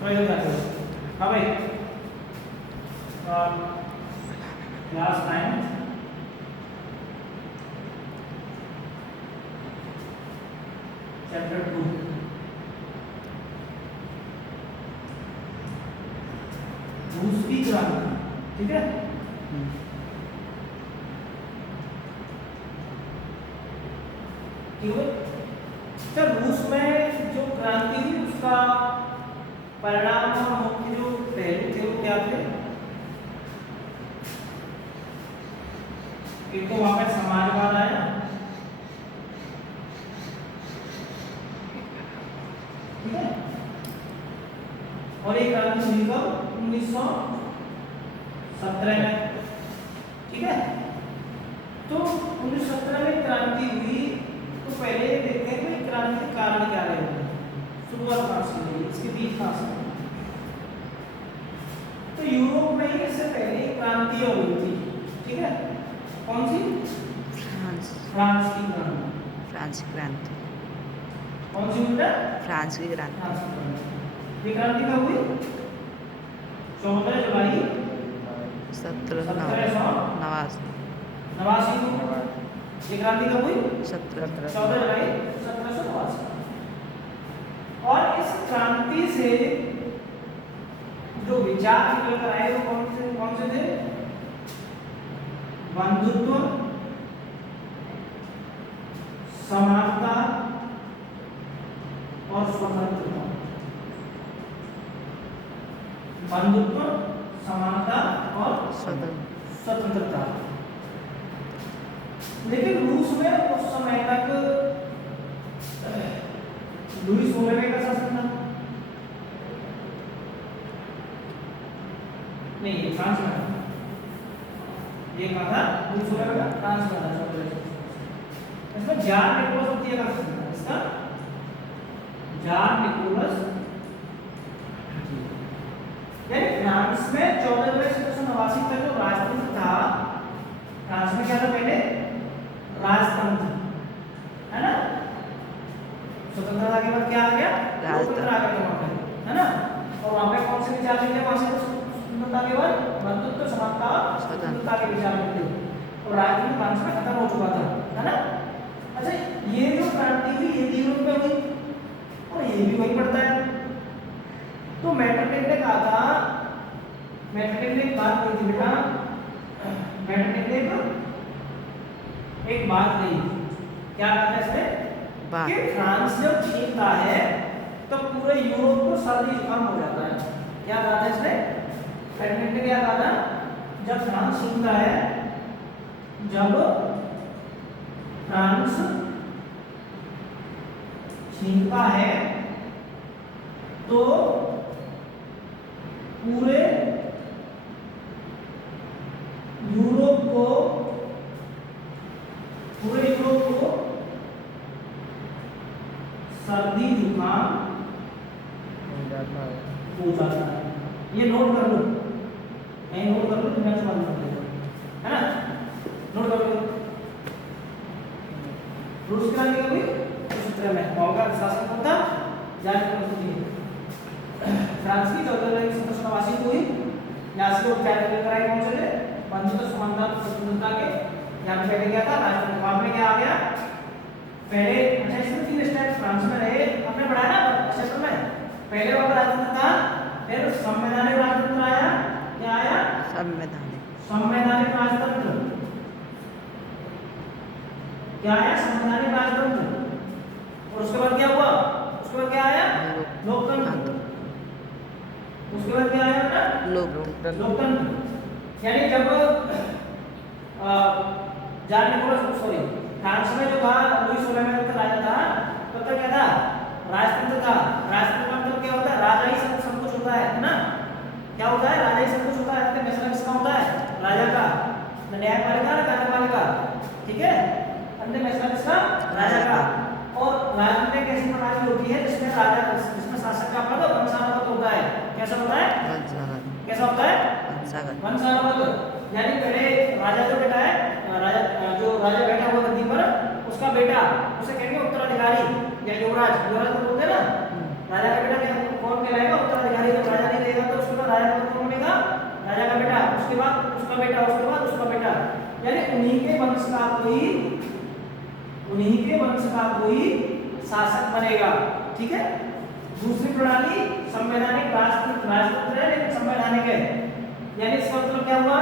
थोड़ा इधर जाते हो। हाँ भाई, क्लास 9 चैप्टर 2 रूस की क्रांति, ठीक है। ठीक है। सर रूस में जो क्रांति हुई उसका परिणाम और मुख्य जो पहलू थे वो क्या थे? एक तो वहां पर समाजवाद आया, ठीक है, और एक क्रांति हुई कब? 1917 में, ठीक है। तो 1917 में क्रांति हुई, तो पहले देखते हैं कि क्रांति के कारण क्या रहे, शुरुआत कहाँ से हुई, इसके बीच कहाँ से हुई। तो यूरोप में ही इससे पहले क्रांतियां हुई थी, ठीक है। कौन सी? फ्रांस की क्रांति। फ्रांस की क्रांति। कौन सी बेटा? फ्रांस की क्रांति। ये क्रांति कब हुई? 14 जुलाई 1789। को। ये क्रांति कब हुई? 14 जुलाई 1789। और इस क्रांति से जो विचार निकल कर आए वो कौन से थे? बंधुत्व, समानता और स्वतंत्रता। बंधुत्व, समानता और स्वतंत्रता। लेकिन रूस में उस समय तक लुईस 16वें का शासन था। नहीं, ये फ्रांस में था। ये कहा था लुईस 16वें का, फ्रांस में था। इसमें जान निकोलस द्वितीय का शासन था। इसका जान निकोलस, यानी फ्रांस में 14 जुलाई 1789 तक जो राजतंत्र था, फ्रांस में क्या था पहले? राजतंत्र, है ना। स्वतंत्रता के बाद क्या आ गया? लोकतंत्र आ गया वहां पे, है ना। और वहां पे कौन से विचार मिलते हैं? वहां से स्वतंत्रता के बाद बंधुत्व, समानता, स्वतंत्रता के विचार मिलते हैं। और राजनीति फ्रांस में खत्म हो चुका था, है ना। अच्छा, ये जो क्रांति हुई ये भी यूरोप में हुई और ये भी वही पड़ता है। तो मेटरनिक ने कहा था, मेटरनिक ने एक बात कही थी बेटा, मेटरनिक ने एक बात कही। क्या कहा था इसने? कि फ्रांस जब छीनता है तो पूरे यूरोप को सर्दी जुकाम हो जाता है। क्या कहा था इसने? मेटरनिक ने क्या कहा था? जब फ्रांस छीनता है, जब फ्रांस छीनता है तो पूरे यूरोप को सर्दी जुकाम हो जाता है। ये नोट कर लो, नहीं नोट कर लो तो मैं सवाल कर देता हूं, है ना। नोट कर लो। रूस क्रांति कब हुई? 17 में। होगा शासक कौन था? जान निकोलस द्वितीय। फ्रांस की 14 जुलाई 1789 को हुई। यहाँ से वो क्या लेकर आए? कौन से थे? बंधुत्व, समानता, स्वतंत्रता के। यहाँ पे पहले क्या था? राजतंत्र। वहां में क्या आ गया? पहले अच्छा इसमें 3 स्टेप फ्रांस में रहे, हमने पढ़ा ना चैप्टर में। पहले वहां पर राजतंत्र था, फिर संवैधानिक राजतंत्र आया। क्या आया? संवैधानिक राजतंत्र। क्या आया? संवैधानिक राजतंत्र। और उसके बाद क्या हुआ? उसके बाद क्या आया? लोकतंत्र। उसके बाद क्या आया बेटा? लोकतंत्र। यानी जब जान निकोलस, सॉरी, फ्रांस में जो था लुईस 16 में तक राजा था, तब तक क्या था? राजतंत्र था। राजतंत्र का मतलब क्या होता है? राजा ही सब कुछ होता है ना। क्या होता है? राजा ही सब कुछ होता है। अंतिम फैसला किसका होता है? राजा का। न्यायपालिका ना कार्यपालिका, ठीक है। अंतिम फैसला किसका? राजा का। और राजनीति एक ऐसी प्रणाली होती है जिसमें राजा, जिसमें शासक का पद वंशानुगत होता है। कैसा होता है? कैसा होता है? वंशानुगत। यानी पहले राजा जो बेटा है, जो राजा बैठा हुआ गद्दी पर, उसका बेटा, उसे कहेंगे उत्तराधिकारी या युवराज। युवराज को बोलते हैं ना। राजा का बेटा कौन कहलाएगा? उत्तराधिकारी राजा का कौन बनेगा, राजा का बेटा, उसके बाद उसका बेटा, उसके बाद उसका बेटा, यानी उन्हीं के वंश का कोई शासक बनेगा। ठीक है। दूसरी प्रणाली संवैधानिक राजतंत्र है लेकिन संवैधानिक है। यानी इसका मतलब क्या हुआ,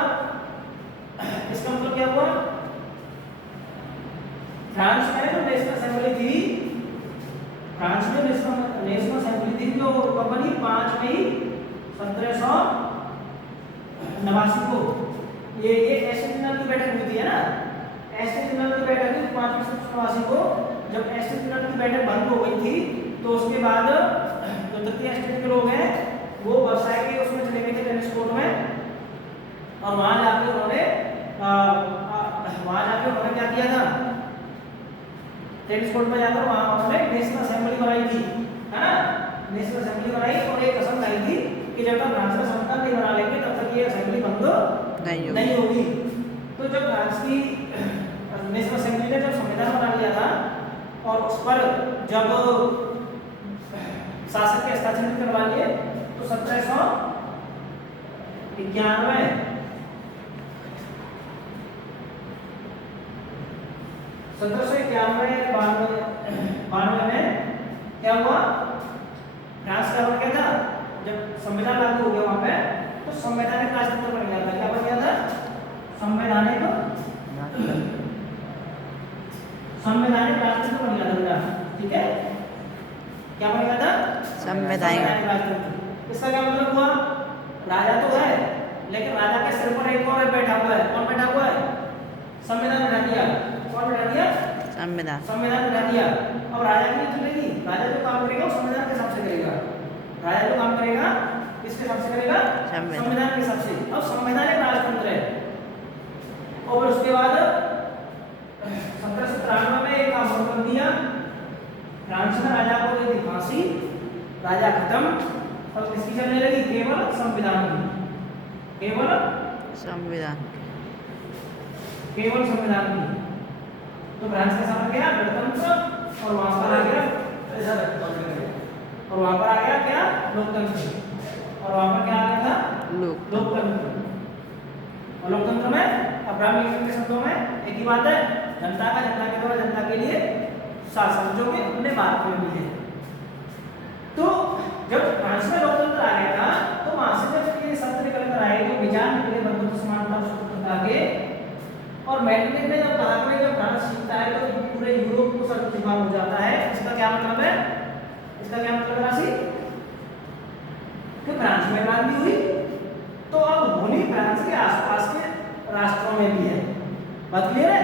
फ्रांस में जो नेशनल असेंबली थी, जो कब बनी 5 मई 1789 को, ये एसटी ट्रिब्यूनल की बैठक हुई थी, है ना। एसटी ट्रिब्यूनल की बैठक हुई 5 मई 1789 को। जब एसटी ट्रिब्यूनल की बैठक बंद हो गई थी तो उसके बाद जो तृतीय एसटी के लोग हैं वो वर्साई के उसमें चले गए थे टेनिस कोर्ट में, और वहां जाके उन्होंने क्या किया था, टेनिस कोर्ट में जाकर वहां उन्होंने नेशनल असेंबली बनाई थी, है ना। नेशनल असेंबली बनाई और एक कसम खाई थी कि जब तक फ्रांस में संविधान नहीं बना लेंगे तब तक ये असेंबली बंद नहीं होगी। तो जब फ्रांस की नेशनल असेंबली ने जब संविधान बना लिया था और उस पर जब शासक के हस्ताक्षर करवा लिए तो 1791 92 में क्या हुआ, फ्रांस का क्या था, जब संविधान लागू हो गया वहां पे तो संवैधानिक राजतंत्र बन गया था। क्या बन गया था, संवैधानिक राजतंत्र बन गया था। ठीक है, क्या बन गया था, संवैधानिक राजतंत्र। इसका क्या मतलब हुआ, राजा तो है लेकिन राजा के सिर पर एक और बैठा हुआ है। कौन बैठा हुआ है, संविधान बैठा दिया। कौन बैठा दिया, संविधान बैठा दिया। अब राजा की चलेगी, राजा जो काम करेगा वो संविधान के हिसाब से करेगा। राजा जो काम करेगा किसके हिसाब से करेगा, संविधान के हिसाब से। अब संवैधानिक राजतंत्र है। और उसके बाद 1793 में एक काम कर दिया, फ्रांस में राजा को दे दी फांसी, राजा खत्म, और किसकी चलने लगी, केवल संविधान की, केवल संविधान की। तो फ्रांस के साथ गया गणतंत्र, और वहां पर आ गया क्या, लोकतंत्र। और वहां पर क्या आ गया था, लोकतंत्र। और लोकतंत्र में अब्राहम लिंकन के शब्दों में एक ही बात है, जनता के द्वारा जनता के लिए शासन, जो कि अपने बात में भी है। तो जब फ्रांस में लोकतंत्र आ गया था तो वहां से जब ये शब्द निकल कर आए, जो विचार निकले बंधुत्व समानता स्वतंत्रता के, और मैग्नेट ने जब कहा कि जब फ्रांस जीतता है तो पूरे यूरोप को सर्वसमान्य हो जाता है। इसका क्या मतलब है, राशि कि फ्रांस में क्रांति हुई तो अब होनी फ्रांस के आसपास के राष्ट्रों में भी है। बात क्लियर है,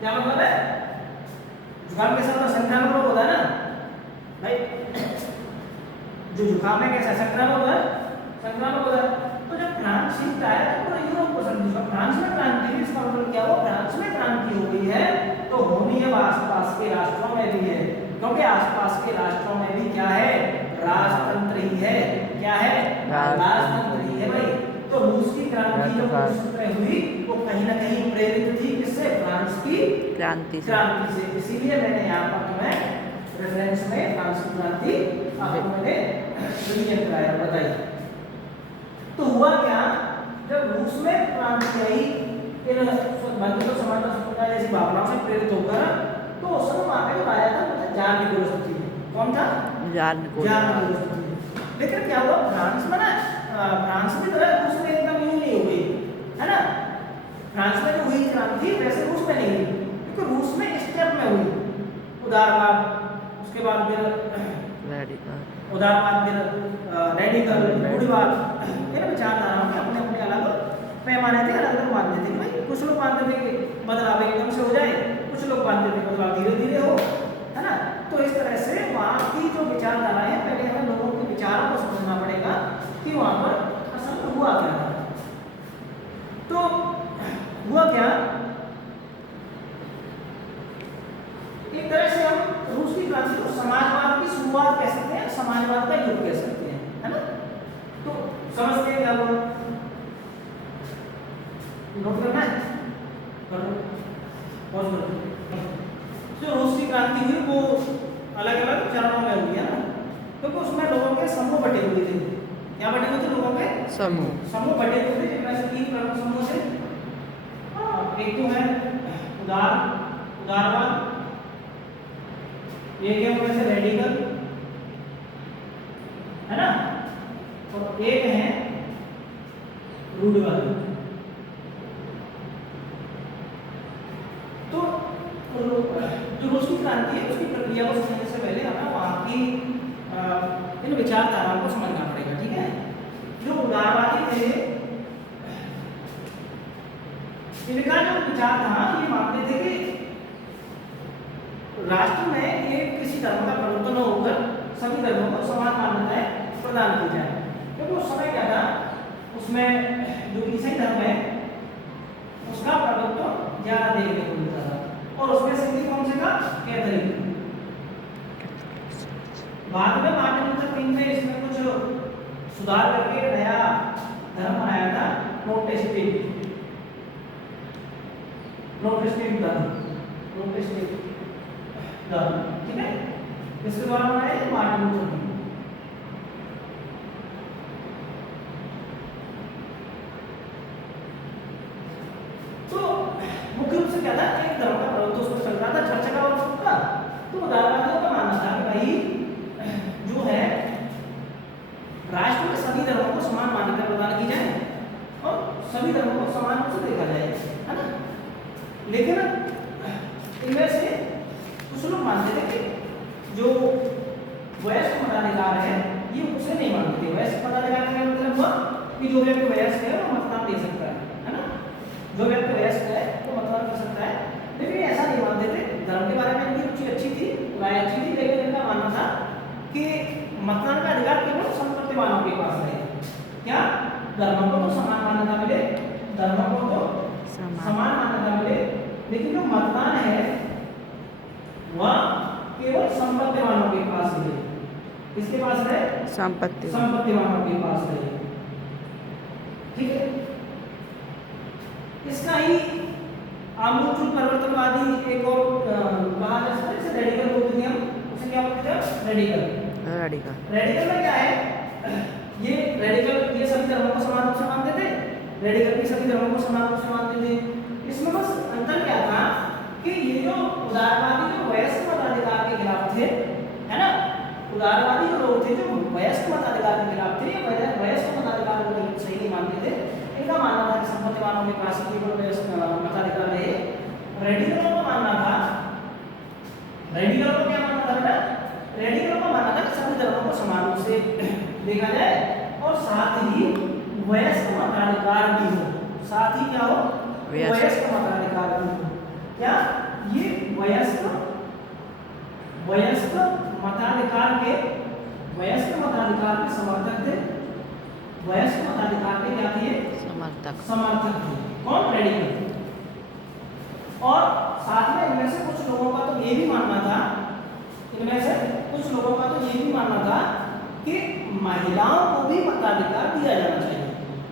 क्या मतलब है, जुकाम के साथ संक्रामक रोग होता है ना भाई, जो जुकाम है कैसा संक्रामक होता है। तो जब फ्रांस जीतता है तो पूरे यूरोप को समझिए फ्रांस में क्रांति हुई। इसका मतलब क्या हुआ, फ्रांस में क्रांति हो गई है तो होनी है आसपास के राष्ट्रों में भी है, क्योंकि आसपास के राष्ट्रों में भी क्या है, राजतंत्र ही है। क्या है, राजतंत्र ही है भाई। तो रूस की क्रांति जो हुई वो कहीं ना कहीं प्रेरित थी किससे, फ्रांस की क्रांति से। इसीलिए मैंने यहाँ पर तुम्हें रेफरेंस में फ्रांस की क्रांति आपको मैंने रिवीजन कराया। बताइए तो हुआ क्या, जब रूस में क्रांति आई इन बंधुत्व समानता स्वतंत्रता जैसी भावनाओं से प्रेरित होकर, तो उस समय वहां पे जो राजा था वो था जार निकोलस द्वितीय। कौन था, जार निकोलस द्वितीय। लेकिन क्या हुआ, फ्रांस में ना, फ्रांस में जो है रूस में एकदम यूं नहीं हो गई, है ना। फ्रांस में जो हुई क्रांति वैसे रूस में नहीं हुई, क्योंकि रूस में स्टेप में हुई, उदारवाद, उसके बाद फिर रेडिकल रूढ़िवाद, विचारधाराओं के अपने अपने अलग पैमाने थे, अलग अलग मानते थे। भाई कुछ लोग मानते थे कि बदलाव एकदम से हो जाए, कुछ लोग मानते थे बदलाव धीरे धीरे हो, है ना। तो इस तरह से वहाँ की जो विचारधारा है, पहले हमें लोगों के विचारों को समझना पड़ेगा कि वहाँ पर असल में हुआ क्या था। तो हुआ क्या, एक तरह से हम रूस की क्रांति को समाजवाद की शुरुआत कह सकते हैं, समाजवाद का युग कह सकते हैं, है ना। तो समझते हैं क्या हुआ, नोट करना है, जो रूस की क्रांति हुई वो अलग अलग चरणों में हुई है ना, क्योंकि उसमें लोगों के समूह बटे हुए थे। क्या बटे हुए थे लोगों के समूह समूह बटे हुए थे, जिनमें से 3 प्रमुख समूह थे। एक तो है उदारवाद, एक है उनमें से रेडिकल, है ना, और एक है रूढ़िवादी। तो जो रोशनी क्रांति है उसकी प्रक्रिया को समझने से पहले हमें वहाँ की इन विचारधाराओं को समझना पड़ेगा, ठीक है। जो उदारवादी थे, इनका जो विचार था ये मानते थे कि राष्ट्र में एक किसी धर्म का प्रभुत्व न होकर सभी धर्मों को समान मान्यताएं प्रदान की जाए, क्योंकि उस समय क्या था, उसमें जो ईसाई धर्म है उसका प्रभुत्व ज्यादा देखने को मिलता था, और उसमें से भी कौन से का, कैथोलिक। बाद में मार्टिन लूथर किंग ने इसमें कुछ सुधार करके नया धर्म बनाया था, प्रोटेस्टेंट धर्म, ठीक है। इसके द्वारा बनाया है मार्टिन लूथर किंग। तो मुख्य रूप से क्या था, एक धर्म का प्रभुत्व उसमें चल रहा था, चर्चा का वक्त था। तो उदारवादियों का मानना था कि भाई जो है राष्ट्र में सभी धर्मों को समान मान्यता प्रदान की जाए और सभी धर्मों को समान रूप से देखा जाए, है ना। लेकिन इनमें से कुछ लोग मानते थे कि जो वयस्क मताधिकार है ये उसे नहीं मानते थे। वयस्क मताधिकार का मतलब हुआ कि जो व्यक्ति वयस्क है वो मतदान दे सकता है ना, जो व्यक्ति वयस्क है वो मतदान कर सकता है। लेकिन ऐसा नहीं मानते थे। धर्म के बारे में इनकी रुचि अच्छी थी, राय अच्छी थी, लेकिन इनका मानना था कि मतदान का अधिकार केवल संपत्तिवानों के पास है। क्या धर्मों को तो समान मान्यता मिले, धर्मों को तो समान मान्यता मिले, लेकिन जो मतदान है वह केवल संपत्तिवानों के पास है। किसके पास है? संपत्तिवानों के पास है, ठीक है। इसका ही आमूलचूल परिवर्तनवादी एक और कहा जा सकता है, जैसे रेडिकल बोलते हैं हम, उसे क्या बोलते हैं? रेडिकल में क्या है, ये रेडिकल ये सभी धर्मों को समान रूप से मानते थे, रेडिकल भी सभी धर्मों को समान रूप से मानते थे। इसमें बस अंतर क्या था कि ये जो उदारवादी जो वयस्क मताधिकार के खिलाफ थे, है ना, उदारवादी जो लोग थे जो वयस्क मताधिकार के खिलाफ थे, ये वयस्क मताधिकार को सही नहीं मानते थे। इनका मानना था कि संपत्तिवानों के पास केवल वयस्क मताधिकार है। रेडिकलों का मानना था, रेडिकलों को क्या मानना था बेटा? रेडिकलों का मानना था कि सभी धर्मों को समान रूप से देखा जाए और साथ ही वयस्क मताधिकार भी हो, साथ ही क्या हो? वयस्क मताधिकार भी हो। क्या ये वयस्क मताधिकार के समर्थक थे, वयस्क मताधिकार के क्या थे? समर्थक थे। कौन? रेडिकल। और साथ में इनमें से कुछ लोगों का तो ये भी मानना था, कि महिलाओं को भी मताधिकार दिया जाना चाहिए।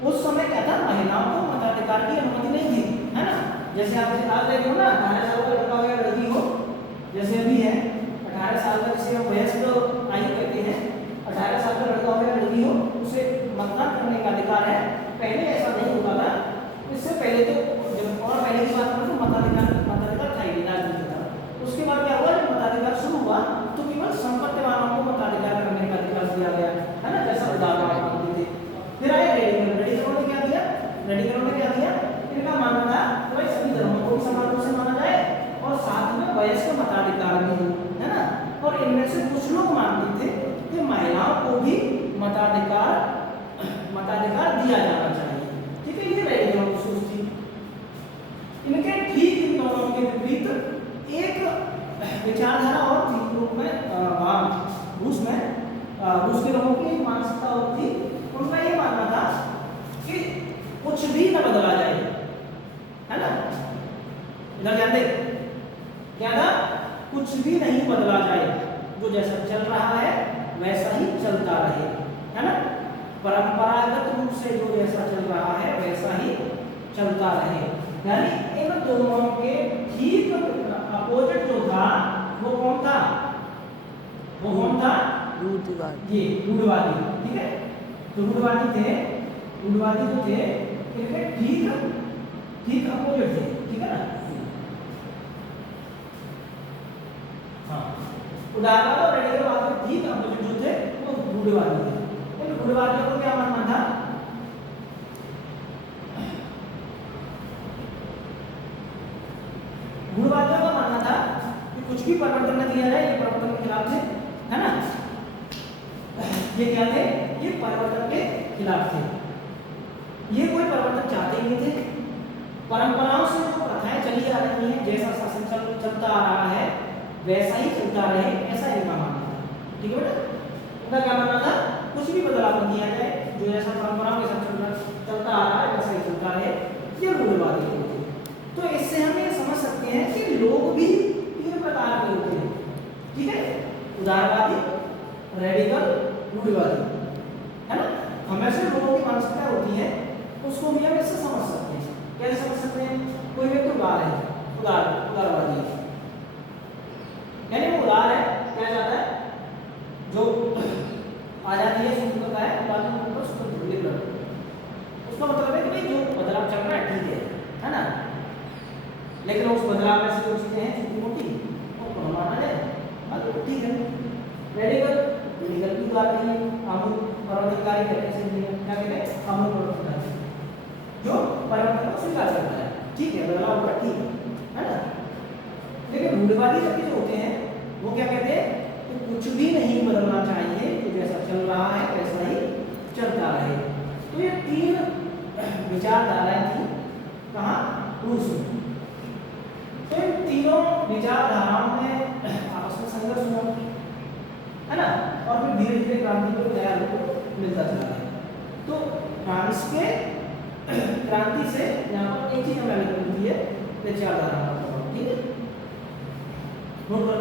उस समय क्या था, महिलाओं को मताधिकार की अनुमति नहीं थी, है ना। जैसे आप आज देख लो ना, 18 साल का लड़का हो या लड़की हो, जैसे अभी है 18 साल का, जिसे हम वयस्क आयु कहते हैं, 18 साल का लड़का हो या लड़की हो, उसे मतदान करने का अधिकार है। पहले ऐसा नहीं होता था, इससे पहले तो जब और पहले की बात करें तो मताधिकार था ही नहीं, राजनीति था। उसके बाद क्या हुआ, जब मताधिकार शुरू हुआ तो केवल संपत्तिवानों को मताधिकार करने का अधिकार दिया गया, है ना, जैसा उदारवाद मानते थे। फिर आए रेडिकलों ने क्या दिया? इनका मानना था कि भाई सभी धर्मों को समान रूप से माना जाए और साथ में वयस्क मताधिकार भी हो, है ना। और इनमें से कुछ लोग मानते थे कि महिलाओं को भी मताधिकार दिया जाना चाहिए, ठीक है। ये रेडिकलों की सोच थी। इनके ठीक इन दोनों के विपरीत एक विचारधारा और थी रूप में रूस के लोगों की मानसिकता और थी। उनका ये मानना था कि कुछ भी न बदला जाए, है ना। इधर ध्यान दे, क्या था? कुछ भी नहीं बदला जाए, जो जैसा चल रहा है वैसा ही चलता रहे, है ना। परंपरागत रूप से जो जैसा चल रहा है वैसा ही चलता रहे। यानी इन दोनों के ठीक अपोजिट जो था वो कौन था? ये रूढ़िवादी, ठीक है। जो रूढ़वादी थे, रूढ़वादी जो थे इनके ठीक अपोजिट थे, ठीक है ना। हाँ, उदारवाद और रेडिकलवाद के ठीक अपोजिट जो थे वो रूढ़वादी थे। इन रूढ़वादियों को क्या मानना था, रूढ़वादियों का मानना था कि कुछ भी परिवर्तन न किया जाए, ये परिवर्तन के खिलाफ थे, है ना। ये क्या थे, ये परिवर्तन के खिलाफ थे, ये कोई परिवर्तन चाहते ही नहीं थे। परंपराओं से जो प्रथाएं चली आ रही हैं, जैसा शासन चलता आ रहा है वैसा ही चलता रहे, ऐसा इनका मानना था, ठीक है बेटा। उनका क्या मानना था, कुछ भी बदलाव न किया जाए, जो जैसा परंपराओं के साथ चलता आ रहा है वैसा ही चलता रहे, ये रूढ़वादी थे। तो इससे हम ये समझ सकते हैं कि लोग भी तीन प्रकार के होते हैं, ठीक है, उदारवादी, रेडिकल, रूढ़वादी, है ना। हमें से लोगों की मानसिकता होती है, उसको भी हम इससे समझ सकते हैं। कैसे समझ सकते हैं, कोई व्यक्ति उदार है, उदारवादी है, यानी वो उदार है, क्या चाहता है, जो आजादी है, स्वतंत्रता है, बाद में उनको स्वतंत्र, उसका मतलब है कि भाई जो बदलाव चल रहा है ठीक है ना, लेकिन उस बदलाव में से जो चीजें हैं छोटी मोटी वो माना जाए, मतलब ठीक है। रेडिकल की बात नहीं, आमूल परिवर्तनकारी कहते हैं, क्या कहते हैं, आमूल परिवर्तनकारी, जो परिवर्तन को स्वीकार करता है, ठीक है, बदलाव हुआ ठीक है ना। लेकिन रूढ़वादी व्यक्ति जो होते हैं वो क्या कहते हैं कि कुछ भी नहीं बदलना चाहिए, तो जैसा चल रहा है वैसा ही चलता रहे। तो ये तीन विचारधाराएं थी कहाँ, रूस में। तो इन तीनों विचारधाराओं में आपस में संघर्ष हुआ, है ना, और फिर धीरे धीरे क्रांति को तैयार होकर मिलता चला गया। तो फ्रांस के क्रांति से यहाँ पर एक चीज हमें मिलती है, विचारधारा, ठीक है, नोट कर